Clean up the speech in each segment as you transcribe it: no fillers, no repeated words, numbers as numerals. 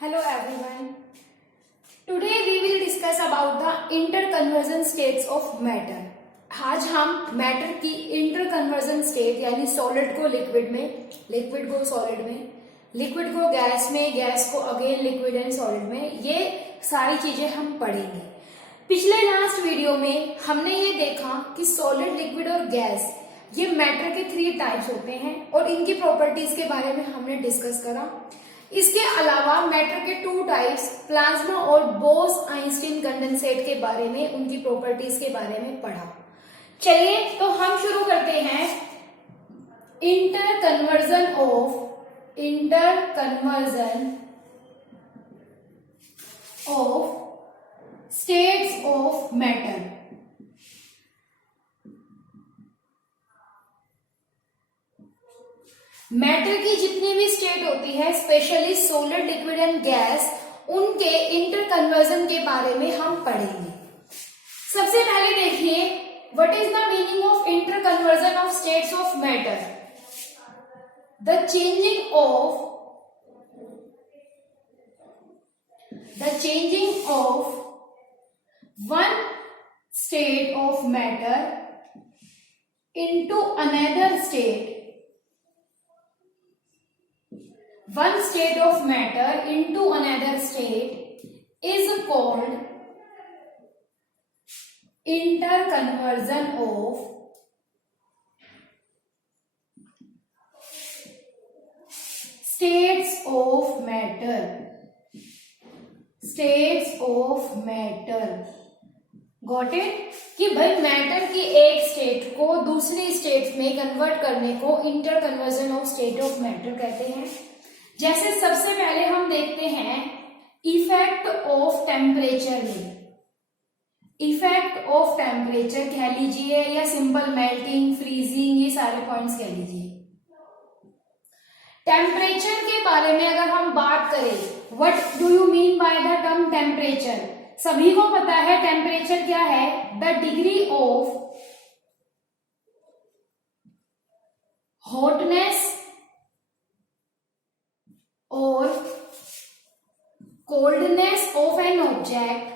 Hello everyone. Today we will discuss about the interconversion states of matter. आज हम matter की interconversion state यानी solid को liquid में, लिक्विड को सॉलिड में, लिक्विड को गैस में, गैस को अगेन लिक्विड एंड सॉलिड में, ये सारी चीजें हम पढ़ेंगे। पिछले लास्ट वीडियो में हमने ये देखा कि सॉलिड, लिक्विड और गैस ये मैटर के 3 टाइप्स होते हैं और इनकी प्रॉपर्टीज के बारे में हमने डिस्कस करा। इसके अलावा मैटर के 2 टाइप्स प्लाज्मा और बोस-आइंस्टीन कंडेंसेट के बारे में, उनकी प्रॉपर्टीज के बारे में पढ़ा। चलिए तो हम शुरू करते हैं interconversion of states of matter. Matter की जितनी भी स्टेट होती है, specially solid, liquid and gas, उनके इंटरकन्वर्जन के बारे में हम पढ़ेंगे। सबसे पहले देखिए, what is the meaning of interconversion of states of matter? The changing of one state of matter into another state, one state of matter into another state is called interconversion of states of matter. States of matter. Got it? कि भाई matter की एक state को दूसरी state में convert करने को interconversion of state of matter कहते हैं। जैसे सबसे पहले हम देखते हैं इफेक्ट ऑफ टेम्परेचर में। इफेक्ट ऑफ टेम्परेचर कह लीजिए या सिंपल मेल्टिंग, फ्रीजिंग, ये सारे पॉइंट्स कह लीजिए। टेम्परेचर के बारे में अगर हम बात करें, what do you mean by the term temperature? सभी को पता है टेम्परेचर क्या है, द डिग्री ऑफ हॉटनेस और coldness of an object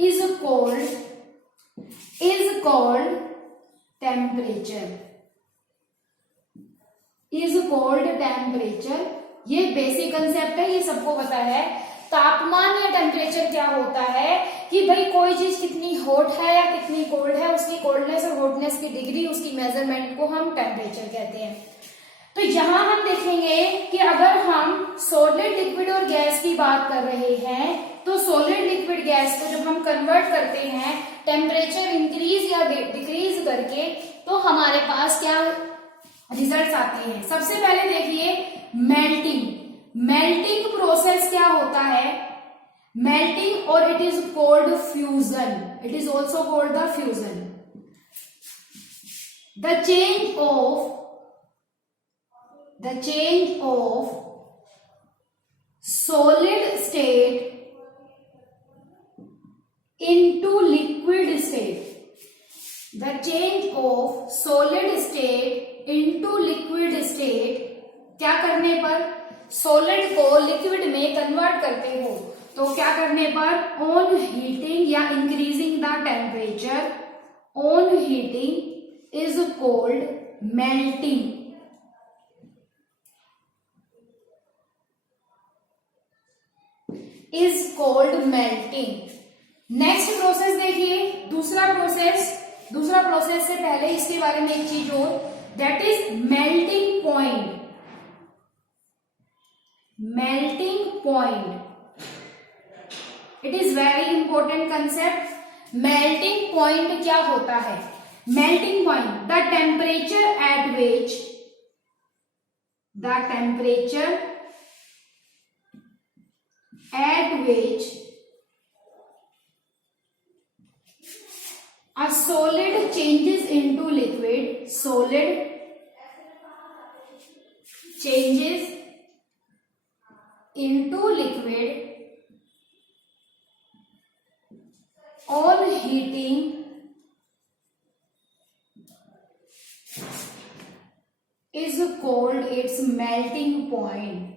is called temperature. ये बेसिक कंसेप्ट है, ये सबको पता है। तापमान या टेम्परेचर क्या होता है कि भाई कोई चीज कितनी हॉट है या कितनी कोल्ड है, उसकी कोल्डनेस और हॉटनेस की डिग्री, उसकी मेजरमेंट को हम टेम्परेचर कहते हैं। तो यहां हम देखेंगे कि अगर हम सॉलिड, लिक्विड और गैस की बात कर रहे हैं, तो सॉलिड, लिक्विड, गैस को जब हम कन्वर्ट करते हैं टेम्परेचर इंक्रीज या डिक्रीज करके, तो हमारे पास क्या रिजल्ट्स आते हैं। सबसे पहले देखिए मेल्टिंग प्रोसेस क्या होता है, मेल्टिंग, और it is called fusion. It is also called the fusion. The change of solid state into liquid state. The change of solid state into liquid state क्या करने पर? सॉलिड को लिक्विड में convert करते हो तो क्या करने पर? ऑन हीटिंग या increasing the temperature, on heating is called melting. is called melting. Next process देखिए, दूसरा प्रोसेस से पहले इसके बारे में एक चीज और, that is melting point. It is very important concept. Melting point क्या होता है? Melting point, the temperature at which a solid changes into liquid, on heating is called its melting point.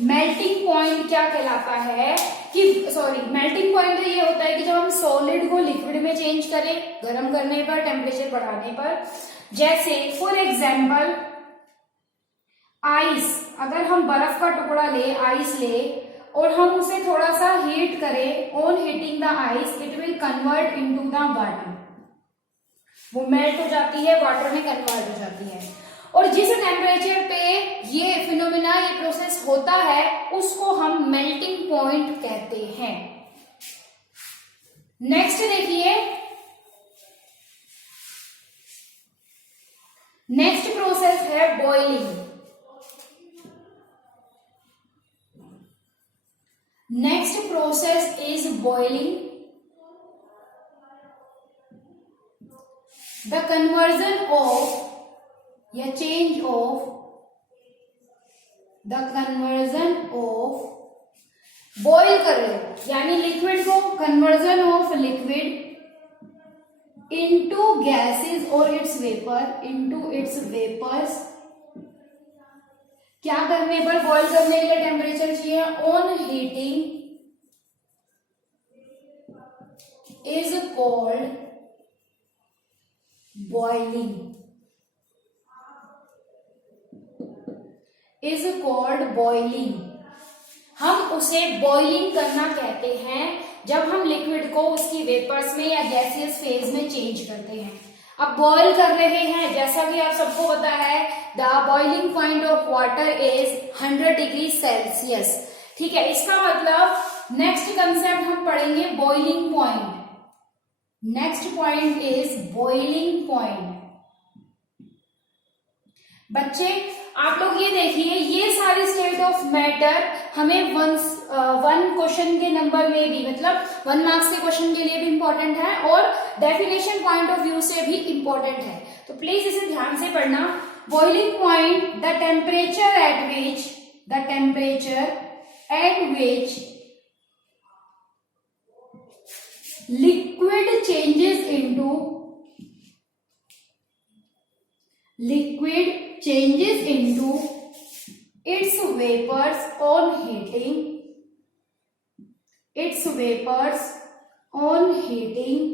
Melting point क्या कहलाता है कि melting point तो ये होता है कि जब हम सॉलिड को लिक्विड में चेंज करें गर्म करने पर, टेम्परेचर बढ़ाने पर। जैसे फॉर एग्जाम्पल आइस, अगर हम बर्फ का टुकड़ा ले, आइस ले, और हम उसे थोड़ा सा हीट करें, on heating the ice it will convert into the water. वो मेल्ट हो जाती है, वाटर में कन्वर्ट हो जाती है। और जिस टेम्परेचर पे ये फिनोमिना, ये प्रोसेस होता है, उसको हम मेल्टिंग पॉइंट कहते हैं। नेक्स्ट देखिए, नेक्स्ट प्रोसेस है boiling. Next process is boiling. The conversion of या change of, the conversion of, boil कर रहे हो यानी लिक्विड को, conversion of liquid into gases और its vapour, into its vapours. क्या करने पर? बॉइल करने के लिए टेम्परेचर चाहिए, on heating is called boiling, is called boiling. हम उसे बॉइलिंग करना कहते हैं जब हम लिक्विड को उसकी वेपर्स में या गैसियस फेज में चेंज करते हैं। अब बॉइल कर रहे हैं, जैसा कि आप सबको पता है, the boiling point of water is 100 degree Celsius. ठीक है, इसका मतलब नेक्स्ट कंसेप्ट हम पढ़ेंगे boiling point. Next point is boiling point. बच्चे आप लोग ये देखिए, ये सारी स्टेट ऑफ मैटर हमें वन क्वेश्चन के नंबर में भी, मतलब 1 मार्क्स के क्वेश्चन के लिए भी इंपॉर्टेंट है और डेफिनेशन पॉइंट ऑफ व्यू से भी इंपॉर्टेंट है, तो प्लीज इसे ध्यान से पढ़ना। Boiling point, the temperature at which liquid changes into its vapors on heating,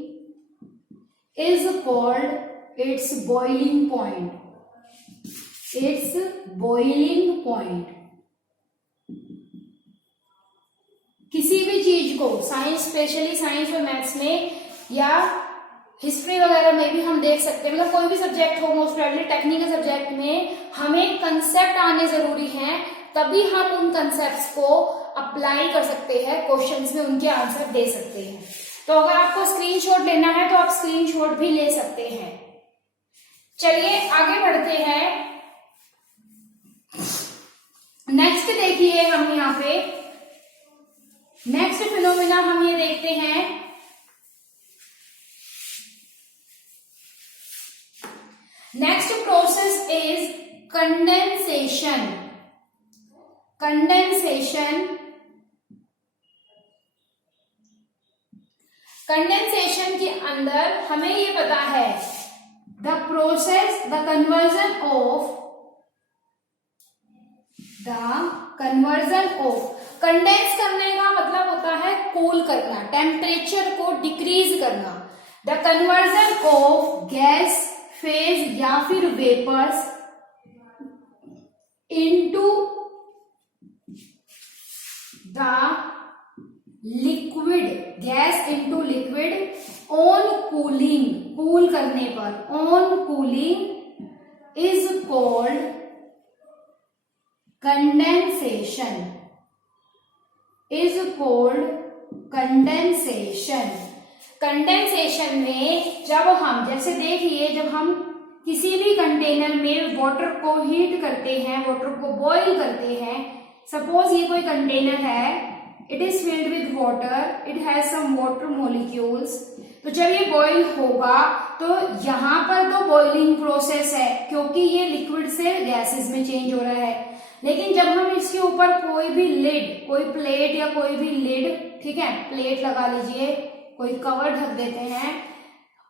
is called its boiling point. किसी भी चीज को साइंस, स्पेशली साइंस और मैथ्स में या हिस्ट्री वगैरह में भी हम देख सकते हैं, मतलब कोई भी सब्जेक्ट हो, मोस्ट प्रोबेबली टेक्निकल सब्जेक्ट में हमें कंसेप्ट आने जरूरी हैं, तभी हम उन कंसेप्ट्स को अप्लाई कर सकते हैं, क्वेश्चंस में उनके आंसर दे सकते हैं। तो अगर आपको स्क्रीनशॉट लेना है तो आप स्क्रीनशॉट भी ले सकते हैं। चलिए आगे बढ़ते हैं। नेक्स्ट देखिए, हम यहाँ पे नेक्स्ट फिनोमिना हम ये देखते हैं, next process is condensation. Condensation के अंदर हमें ये पता है, द कन्वर्जन ऑफ, कंडेंस करने का मतलब होता है कूल करना, टेम्परेचर को डिक्रीज करना। The conversion of gas phase या फिर vapours into the liquid, gas into liquid on cooling, cool करने पर, on cooling is called condensation, condensation में जब हम, जैसे देखिए, जब हम किसी भी कंटेनर में वाटर को हीट करते हैं, वाटर को बॉईल करते हैं, सपोज ये कोई कंटेनर है, it is filled with water, it has some water molecules, तो जब ये बॉईल होगा तो यहाँ पर तो बॉइलिंग प्रोसेस है क्योंकि ये लिक्विड से गैसेस में चेंज हो रहा है। लेकिन जब हम इसके ऊपर कोई भी लिड, कोई प्लेट या कोई भी लिड प्लेट, ठीक है, प्लेट लगा लीजिए, कोई कवर ढक देते हैं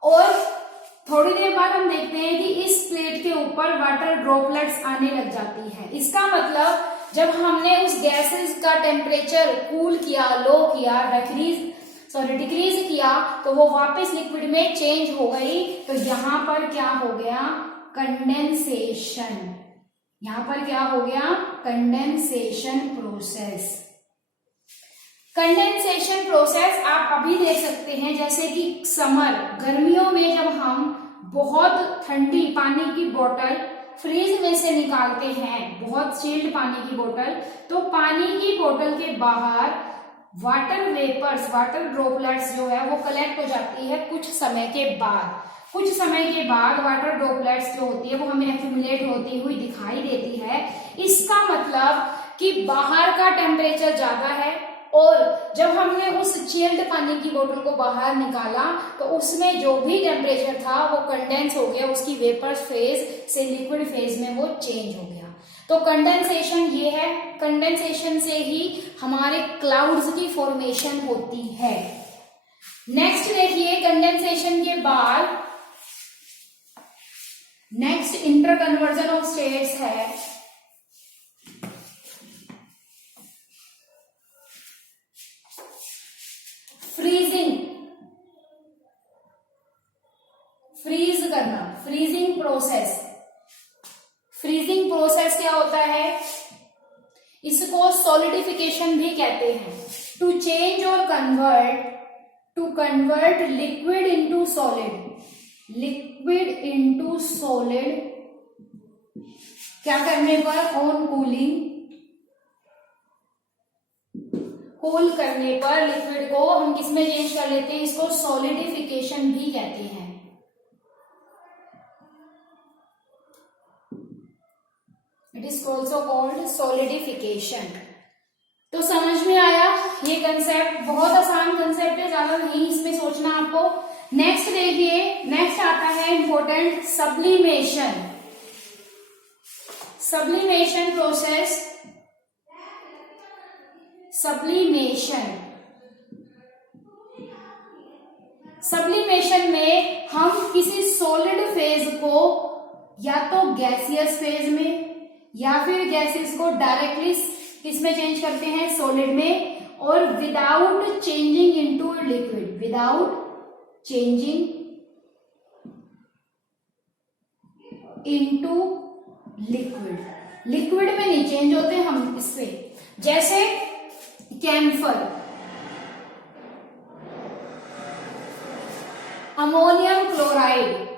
और थोड़ी देर बाद हम देखते हैं कि इस प्लेट के ऊपर वाटर ड्रॉपलेट्स आने लग जाती है। इसका मतलब जब हमने उस गैसेस का टेम्परेचर कूल किया, लो किया, डिक्रीज किया तो वो वापस लिक्विड में चेंज हो गई। तो यहां पर क्या हो गया, कंडेंसेशन। यहां पर क्या हो गया, कंडेंसेशन प्रोसेस। कंडेंसेशन प्रोसेस आप अभी देख सकते हैं, जैसे कि समर, गर्मियों में जब हम बहुत ठंडी पानी की बोतल फ्रीज में से निकालते हैं, बहुत चिल्ड पानी की बोतल, तो पानी की बोतल के बाहर वाटर वेपर्स, वाटर ड्रॉपलेट्स जो है वो कलेक्ट हो जाती है कुछ समय के बाद। कुछ समय के बाद वाटर ड्रॉपलेट्स जो होती है वो हमें एक्यूमुलेट होती हुई दिखाई देती है। इसका मतलब कि बाहर का टेम्परेचर ज्यादा है और जब हमने उस चिल्ड पानी की बोतल को बाहर निकाला तो उसमें जो भी टेम्परेचर था वो कंडेंस हो गया, उसकी वेपर फेज से लिक्विड फेज में वो चेंज हो गया। तो कंडेंसेशन ये है, कंडेंसेशन से ही हमारे क्लाउड्स की फॉर्मेशन होती है। नेक्स्ट देखिए, कंडेंसेशन के बाद next interconversion of states है फ्रीजिंग, फ्रीज करना, फ्रीजिंग प्रोसेस। फ्रीजिंग प्रोसेस क्या होता है, इसको सॉलिडिफिकेशन भी कहते हैं। टू चेंज और convert, to convert liquid into solid, liquid into solid, क्या करने पर, ऑन कूलिंग, कूल करने पर लिक्विड को हम किसमें चेंज कर लेते हैं, इसको सॉलिडिफिकेशन भी कहते हैं। It is also called solidification. तो समझ में आया ये कंसेप्ट, बहुत आसान कंसेप्ट है, ज्यादा नहीं इसमें सोचना आपको। नेक्स्ट देखिए, नेक्स्ट आता है important sublimation. Sublimation process, sublimation, sublimation में हम किसी सॉलिड फेज को या तो गैसियस फेज में या फिर गैसेस को डायरेक्टली किसमें चेंज करते हैं, सॉलिड में, और without changing into liquid, without changing into liquid, liquid में नहीं चेंज होते हम इससे। जैसे कैम्फर, अमोनियम क्लोराइड,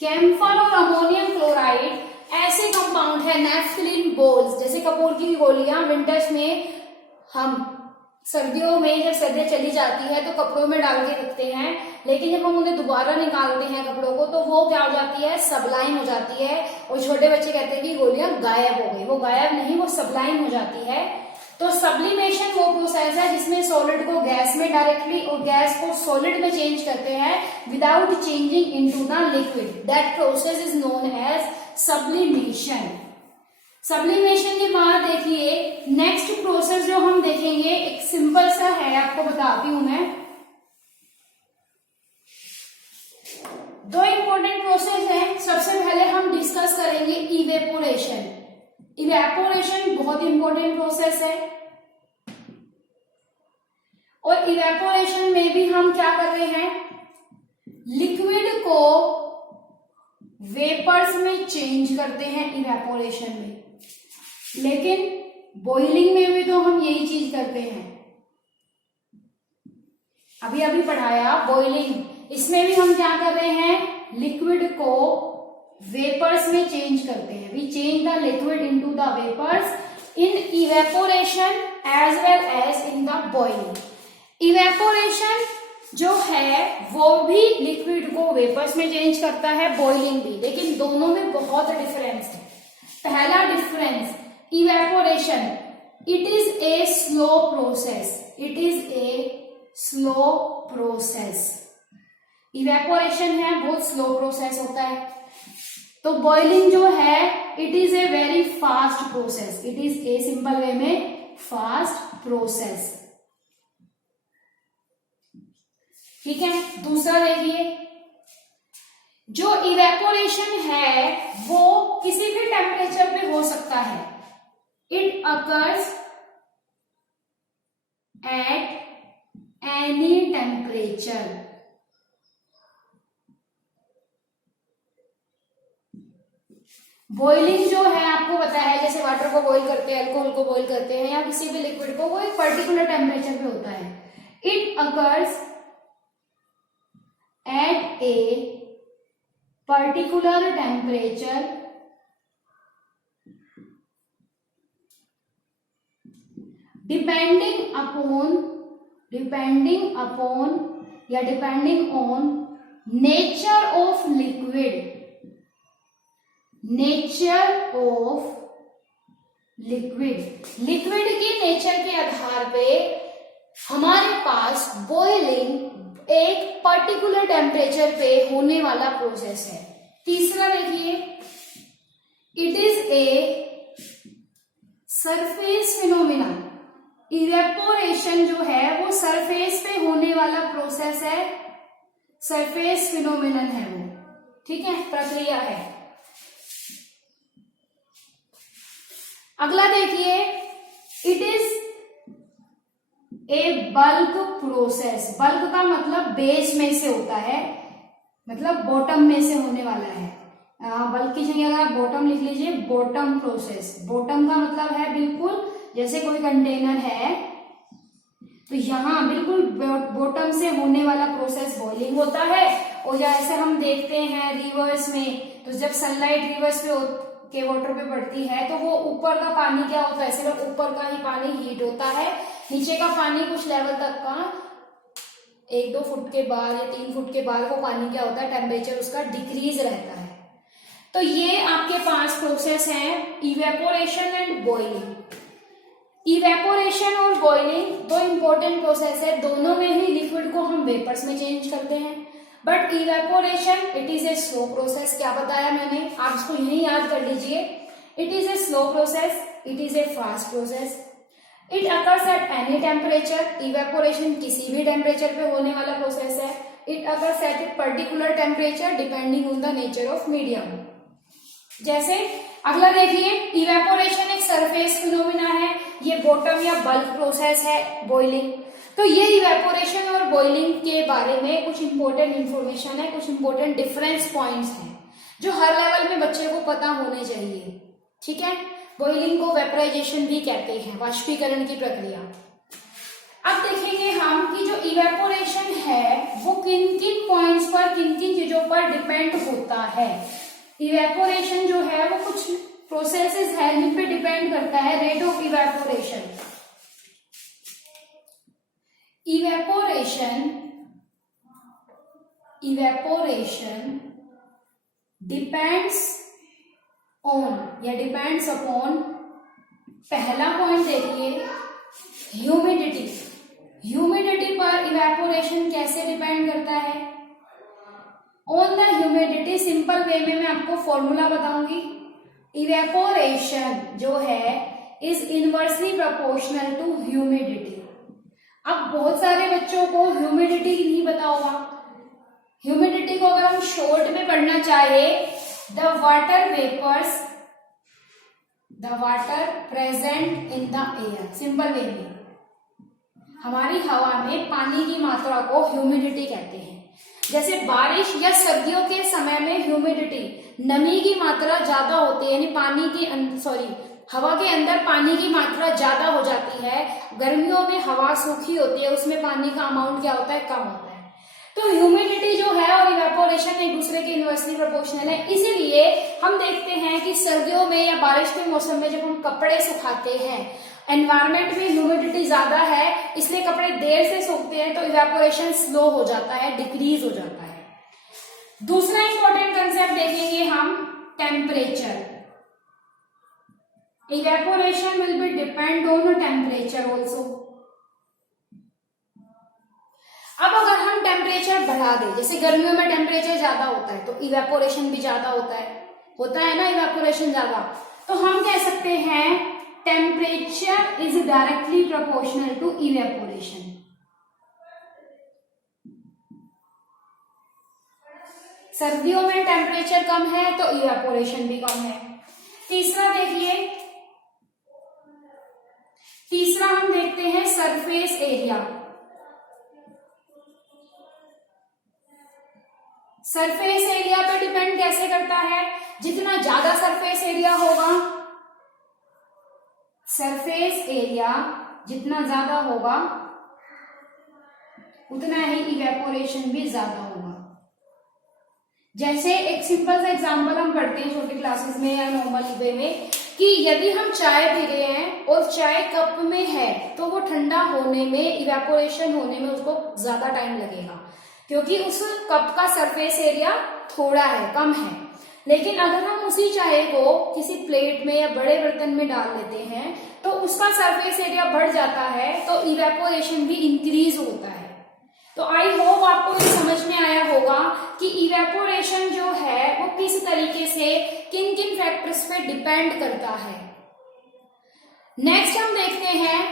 कैम्फर और अमोनियम क्लोराइड ऐसे कंपाउंड है, नेफ्थलीन बोल्स, जैसे कपूर की गोलियां विंटर्स में हम सर्दियों में जब सर्दियां चली जाती है तो कपड़ों में डाल के रखते हैं, लेकिन जब हम उन्हें दोबारा निकालते हैं कपड़ों को तो वो क्या हो जाती है, सबलाइन हो जाती है। और छोटे बच्चे कहते हैं कि गोलियां गायब हो गई, वो गायब नहीं, वो सबलाइन हो जाती है। तो सब्लिमेशन वो प्रोसेस है जिसमें सॉलिड को गैस में डायरेक्टली और गैस को सॉलिड में चेंज करते हैं without changing into the liquid. That process is known as sublimation. Sublimation के बाद देखिए नेक्स्ट प्रोसेस जो हम देखेंगे एक सिंपल सा है, आपको बताती हूं मैं। दो इंपॉर्टेंट प्रोसेस है। सबसे पहले हम डिस्कस करेंगे इवेपोरेशन। इवेपोरेशन बहुत इंपॉर्टेंट प्रोसेस है और इवेपोरेशन में भी हम क्या कर रहे हैं, लिक्विड को वेपर्स में चेंज करते हैं इवेपोरेशन में। लेकिन बॉइलिंग में भी तो हम यही चीज करते हैं, अभी अभी पढ़ाया बॉइलिंग, इसमें भी हम क्या कर रहे हैं, लिक्विड को वेपर्स में चेंज करते हैं। We change the liquid into the vapours in evaporation as well as in the boiling. Evaporation जो है वो भी लिक्विड को वेपर्स में चेंज करता है, बॉइलिंग भी, लेकिन दोनों में बहुत डिफरेंस है। पहला difference, evaporation it is a slow process, it is a slow process. Evaporation है बहुत स्लो प्रोसेस होता है। तो बॉइलिंग जो है it is a very fast process, it is a simple way में फास्ट प्रोसेस। ठीक है, दूसरा देखिए, जो इवेपोरेशन है वो किसी भी टेम्परेचर पे हो सकता है। It occurs at any temperature. Boiling जो है आपको पता है, जैसे वाटर को बॉईल करते हैं, अल्कोहल को बॉईल करते हैं या किसी भी लिक्विड को, वो एक पर्टिकुलर टेम्परेचर पे होता है। It occurs at A particular temperature depending upon या depending on nature of liquid की नेचर के आधार पे हमारे पास बॉइलिंग एक पर्टिकुलर टेम्परेचर पे होने वाला प्रोसेस है। तीसरा देखिए, it is a surface phenomena. Evaporation जो है वो सरफेस पे होने वाला प्रोसेस है, सरफेस फिनोमिनन है वो। ठीक है, प्रक्रिया है। अगला देखिए, it is a bulk process. Bulk का मतलब बेस में से होता है, मतलब बॉटम में से होने वाला है। बल्क की जगह अगर आप बॉटम लिख लीजिए, बॉटम प्रोसेस। बॉटम का मतलब है बिल्कुल जैसे कोई कंटेनर है तो यहाँ बिल्कुल बॉटम से होने वाला प्रोसेस बॉइलिंग होता है। और जैसे हम देखते हैं रिवर्स में, तो जब सनलाइट रिवर्स के वाटर पे पड़ती है तो वो ऊपर का पानी क्या होता है, सिर्फ ऊपर का ही पानी हीट होता है, नीचे का पानी कुछ लेवल तक का 1-2 फुट के बाद या 3 फुट के बाद वो पानी क्या होता है, टेम्परेचर उसका डिक्रीज रहता है। तो ये आपके पास प्रोसेस है इवेपोरेशन एंड बॉइलिंग। इवेपोरेशन और बॉइलिंग दो इंपॉर्टेंट प्रोसेस है, दोनों में ही लिक्विड को हम वेपर्स में चेंज करते हैं। But evaporation it is a slow process. क्या बताया मैंने, आप इसको यही याद कर लीजिए। It is a slow process, it is a fast process, it occurs at any temperature. Evaporation किसी भी टेम्परेचर पे होने वाला प्रोसेस है। It occurs at a particular temperature depending on the nature of medium. जैसे अगला देखिए, इवेपोरेशन एक सरफेस फिनोमिना है, ये बॉटम या बल्क प्रोसेस है बॉइलिंग। तो ये इवेपोरेशन और बॉइलिंग के बारे में कुछ इंपॉर्टेंट इंफॉर्मेशन है, कुछ इंपॉर्टेंट डिफरेंस पॉइंट्स हैं जो हर लेवल में बच्चे को पता होने चाहिए। ठीक है, बॉइलिंग को वेपराइजेशन भी कहते हैं, वाष्पीकरण की प्रक्रिया। अब देखेंगे हम कि जो इवेपोरेशन है वो किन किन पॉइंट्स पर, किन किन चीजों पर डिपेंड होता है। इवेपोरेशन जो है वो कुछ प्रोसेसेस है जिन पे डिपेंड करता है rate of evaporation. Evaporation depends on या डिपेंड्स अपॉन, पहला पॉइंट देखिए ह्यूमिडिटी। ह्यूमिडिटी पर इवेपोरेशन कैसे डिपेंड करता है, on the humidity. Simple way में मैं आपको फॉर्मूला बताऊंगी। इवेपोरेशन जो है is inversely proportional to humidity. अब बहुत सारे बच्चों को ह्यूमिडिटी नहीं पता होगा। ह्यूमिडिटी को अगर हम शॉर्ट में पढ़ना चाहे, the water present in the air. Simple way में हमारी हवा में पानी की मात्रा को ह्यूमिडिटी कहते हैं। जैसे बारिश या सर्दियों के समय में ह्यूमिडिटी, नमी की मात्रा ज्यादा होती है, यानी हवा के अंदर पानी की मात्रा ज्यादा हो जाती है। गर्मियों में हवा सूखी होती है, उसमें पानी का अमाउंट क्या होता है, कम होता है। तो ह्यूमिडिटी जो है और इवेपोरेशन एक दूसरे के इनवर्सली प्रोपोर्शनल है। इसीलिए हम देखते हैं कि सर्दियों में या बारिश के मौसम में जब हम कपड़े सुखाते हैं, एनवायरमेंट में ह्यूमिडिटी ज्यादा है, इसलिए कपड़े देर से सूखते हैं, तो इवेपोरेशन स्लो हो जाता है, डिक्रीज हो जाता है। दूसरा इंपॉर्टेंट कंसेप्ट देखेंगे हम, temperature. Evaporation will be depend on temperature also. अब अगर हम टेम्परेचर बढ़ा दें, जैसे गर्मियों में टेम्परेचर ज्यादा होता है तो इवेपोरेशन भी ज्यादा होता है, होता है ना इवेपोरेशन ज्यादा, तो हम कह सकते हैं temperature is directly proportional to evaporation. सर्दियों में टेम्परेचर कम है तो इवेपोरेशन भी कम है। तीसरा देखिए, तीसरा हम देखते हैं सरफेस एरिया। सरफेस एरिया पे डिपेंड कैसे करता है, जितना ज्यादा सरफेस एरिया होगा, सरफेस एरिया जितना ज्यादा होगा उतना ही इवेपोरेशन भी ज्यादा होगा। जैसे एक सिंपल सा एग्जांपल हम पढ़ते हैं छोटी क्लासेस में या नॉर्मल वे में कि यदि हम चाय पी रहे हैं और चाय कप में है तो वो ठंडा होने में, इवेपोरेशन होने में उसको ज्यादा टाइम लगेगा, क्योंकि उस कप का सरफेस एरिया थोड़ा है, कम है। लेकिन अगर हम उसी चाय को किसी प्लेट में या बड़े बर्तन में डाल लेते हैं तो उसका सरफेस एरिया बढ़ जाता है, तो इवेपोरेशन भी इंक्रीज होता है। तो आई होप आपको ये समझ में आया होगा कि इवेपोरेशन जो है वो किस तरीके से किन किन फैक्टर्स पे डिपेंड करता है। नेक्स्ट हम देखते हैं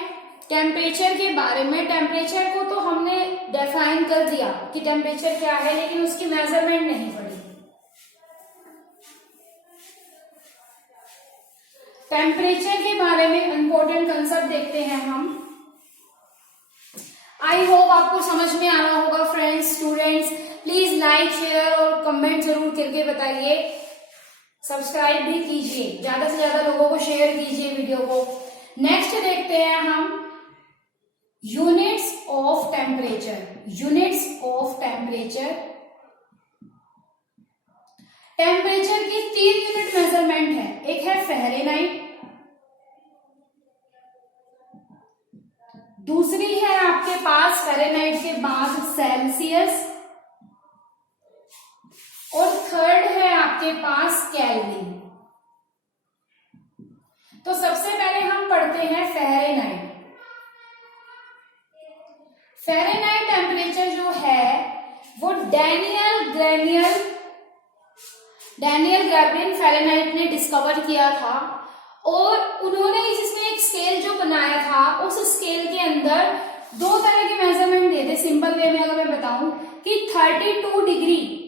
टेम्परेचर के बारे में। टेम्परेचर को तो हमने डिफाइन कर दिया कि टेम्परेचर क्या है, लेकिन उसकी मेजरमेंट नहीं पड़ी। टेम्परेचर के बारे में इंपॉर्टेंट कंसेप्ट देखते हैं हम। आई होप आपको समझ में आ रहा होगा friends, students. Please like, share और कमेंट जरूर करके बताइए। सब्सक्राइब भी कीजिए, ज्यादा से ज्यादा लोगों को शेयर कीजिए वीडियो को। नेक्स्ट देखते हैं हम units of temperature. Units of temperature, temperature की 3 यूनिट मेजरमेंट है। एक है फ़ारेनहाइट, दूसरी है आपके पास फ़ारेनहाइट के बाद सेल्सियस, और थर्ड है आपके पास केल्विन। तो सबसे पहले हम पढ़ते हैं फ़ारेनहाइट। फ़ारेनहाइट टेम्परेचर जो है वो डैनियल गैब्रियल फ़ारेनहाइट ने डिस्कवर किया था, और उन्होंने इसमें एक स्केल जो बनाया था, उस स्केल के अंदर 2 तरह के मेजरमेंट दिए थे। सिंपल वे में अगर मैं बताऊं कि 32 डिग्री,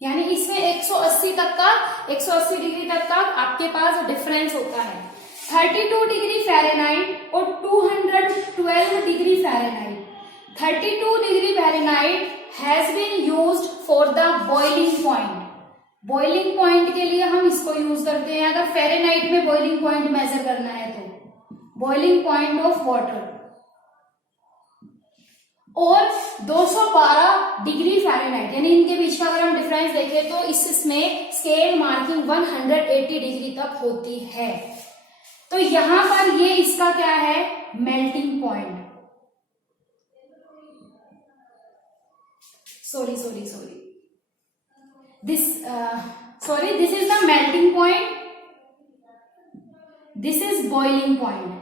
यानी इसमें 180 डिग्री तक का आपके पास डिफरेंस होता है। 32 डिग्री फ़ारेनहाइट और 212 degree Fahrenheit. 32 degree Fahrenheit has been used for the boiling point. Boiling point के लिए हम इसको यूज करते हैं। अगर फ़ारेनहाइट में बॉइलिंग पॉइंट मेजर करना है तो बॉइलिंग पॉइंट ऑफ वाटर, और 212 डिग्री फ़ारेनहाइट, यानी इनके बीच का अगर हम डिफरेंस देखें तो इसमें स्केल मार्किंग 180 डिग्री तक होती है। तो यहां पर ये इसका क्या है, melting point. This is the melting point. This is boiling point.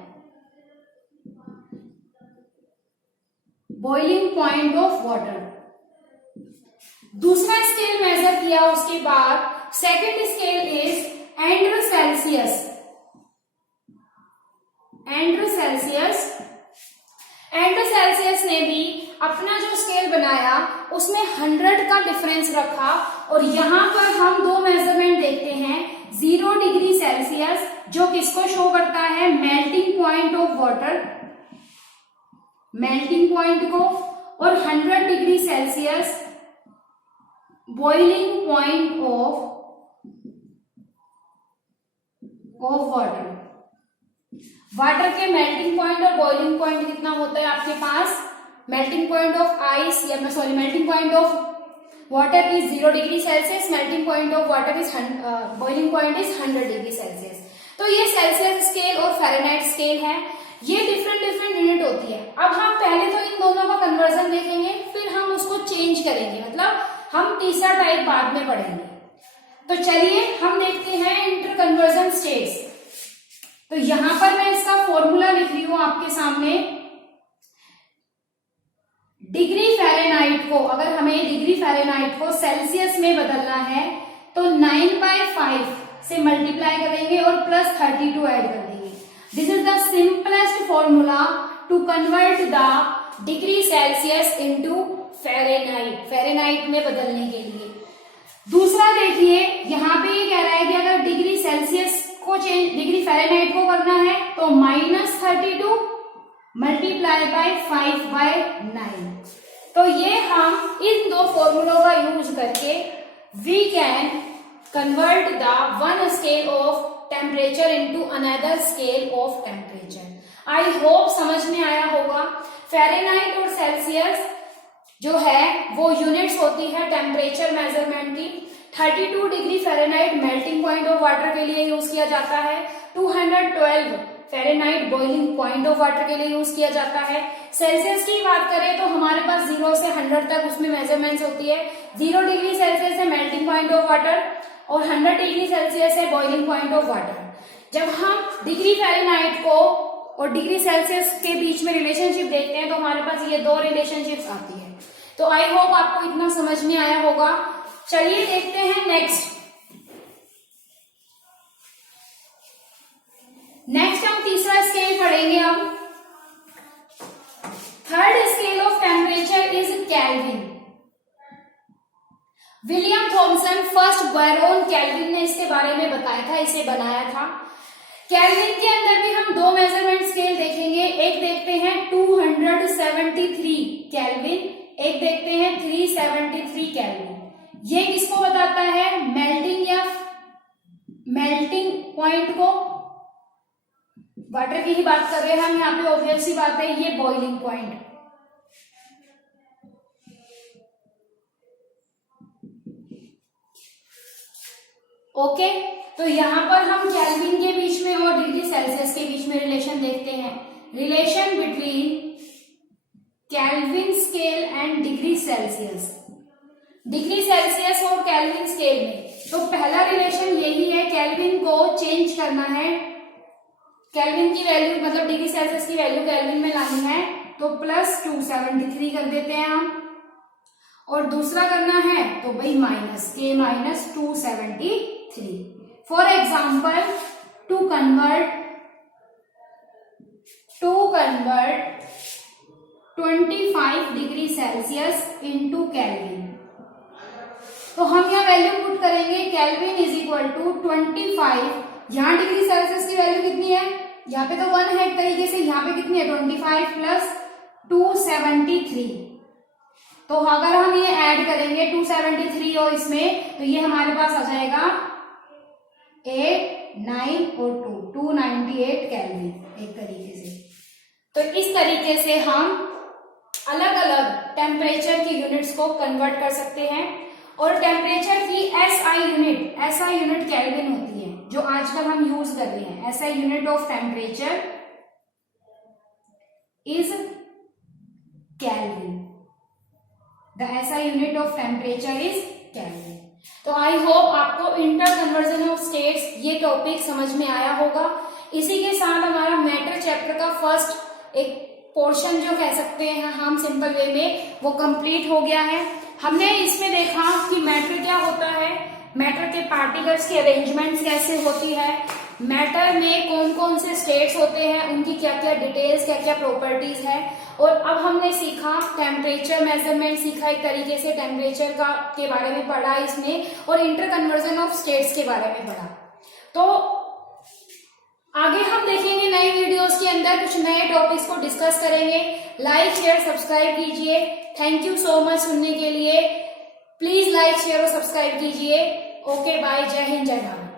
Boiling point of water. दूसरा स्केल मेजर किया उसके बाद, second scale is Andrew Celsius. Andrew Celsius ने भी अपना जो स्केल बनाया उसमें 100 का डिफरेंस रखा, और यहां पर हम 2 मेजरमेंट देखते हैं। 0 डिग्री सेल्सियस जो किसको शो करता है, melting point of water, melting point को, और 100 degree Celsius boiling point of water. Water के मेल्टिंग पॉइंट और बॉइलिंग पॉइंट कितना होता है आपके पास, मेल्टिंग पॉइंट ऑफ आइस या melting point of water is 0 degree Celsius, melting point of water is boiling point is 100 degree Celsius. तो ये Celsius scale और फ़ारेनहाइट स्केल है, ये डिफरेंट यूनिट होती है। अब हम पहले तो इन दोनों का कन्वर्जन देखेंगे, फिर हम उसको चेंज करेंगे, मतलब हम तीसरा टाइप बाद में पढ़ेंगे। तो चलिए हम देखते हैं इंटर कन्वर्जन स्टेट्स। तो यहां पर मैं इसका फॉर्मूला लिख रही हूं आपके सामने। डिग्री फ़ारेनहाइट को, अगर हमें डिग्री फ़ारेनहाइट को सेल्सियस में बदलना है तो 9/5 से मल्टीप्लाई करेंगे और प्लस 32 ऐड कर देंगे। This is the simplest formula to convert the degree Celsius into Fahrenheit, Fahrenheit में बदलने के लिए। दूसरा देखिए, यहाँ पे ये कह रहा है कि अगर डिग्री सेल्सियस को चेंज डिग्री फ़ारेनहाइट को करना है तो -32 मल्टीप्लाई बाय 5/9। तो ये हम इन दो फॉर्मूलों का यूज करके we can convert the one scale of temperature into another scale of temperature. I hope समझ में आया होगा। फ़ारेनहाइट और सेल्सियस जो है वो यूनिट्स होती है टेम्परेचर मेजरमेंट की। 32 degree Fahrenheit melting point of water के लिए यूज किया जाता है। 212 Fahrenheit boiling point of water के लिए यूज किया जाता है। सेल्सियस की बात करें तो हमारे पास 0 से 100 तक उसमें मेजरमेंट्स होती है। 0 डिग्री सेल्सियस है मेल्टिंग पॉइंट ऑफ वाटर और 100 डिग्री सेल्सियस है बॉइलिंग पॉइंट ऑफ वाटर। जब हम डिग्री फ़ारेनहाइट को और डिग्री सेल्सियस के बीच में रिलेशनशिप देखते हैं तो हमारे पास ये दो रिलेशनशिप्स आती है। तो आई होप आपको इतना समझ में आया होगा। चलिए देखते हैं नेक्स्ट हम तीसरा स्केल पढ़ेंगे। अब third scale of temperature is Kelvin. William Thomson first Baron Kelvin ने इसके बारे में बताया था, इसे बनाया था। केल्विन के अंदर भी हम दो मेजरमेंट स्केल देखेंगे। एक देखते हैं 273 केल्विन, एक देखते हैं 373 केल्विन। ये किसको बताता है? मेल्टिंग पॉइंट को, वाटर की ही बात कर रहे हैं हम यहाँ पे, ऑब्वियस सी बात है। ये बॉइलिंग पॉइंट, ओके। तो यहाँ पर हम केल्विन के बीच में और डिग्री सेल्सियस के बीच में रिलेशन देखते हैं। Relation between kelvin scale and degree Celsius, degree Celsius और केल्विन स्केल में। तो पहला रिलेशन यही है, केल्विन को चेंज करना है, केल्विन की वैल्यू मतलब डिग्री सेल्सियस की वैल्यू केल्विन में लानी है, तो प्लस 273 कर देते हैं हम। और दूसरा करना है तो भाई माइनस के -273। For example to convert 25 degree Celsius into Kelvin, तो हम यहाँ वैल्यू पुट करेंगे। केल्विन इज इक्वल टू 25, यहाँ डिग्री सेल्सियस की वैल्यू कितनी है? यहाँ पे तो 1 है एक तरीके से, यहाँ पे कितनी है? 25 प्लस 273। तो अगर हम ये ऐड करेंगे 273 और इसमें, तो ये हमारे पास आ जाएगा 8, 9 और 298 केल्विन एक तरीके से। तो इस तरीके से हम अलग अलग टेम्परेचर की यूनिट्स को कन्वर्ट कर सकते हैं। और टेम्परेचर की SI यूनिट केल्विन होती है, जो आजकल हम यूज कर रहे हैं। SI unit of temperature is kelvin, the SI unit of temperature is kelvin. तो आई होप आपको इंटर कन्वर्जन ऑफ स्टेट्स ये टॉपिक समझ में आया होगा। इसी के साथ हमारा मैटर चैप्टर का फर्स्ट एक पोर्शन जो कह सकते हैं हम सिंपल वे में, वो कंप्लीट हो गया है। हमने इसमें देखा कि मैटर क्या होता है, मैटर के पार्टिकल्स की अरेंजमेंट्स कैसे होती है, मैटर में कौन कौन से स्टेट्स होते हैं, उनकी क्या क्या डिटेल्स, क्या क्या प्रॉपर्टीज है। और अब हमने सीखा टेम्परेचर मेजरमेंट सीखा, एक तरीके से टेम्परेचर का के बारे में पढ़ा इसमें, और इंटर कन्वर्जन ऑफ स्टेट्स के बारे में पढ़ा। तो आगे हम देखेंगे नए वीडियोस के अंदर कुछ नए टॉपिक्स को डिस्कस करेंगे। लाइक शेयर सब्सक्राइब कीजिए। थैंक यू सो मच सुनने के लिए। प्लीज लाइक शेयर और सब्सक्राइब कीजिए। ओके बाय, जय हिंद जय भारत।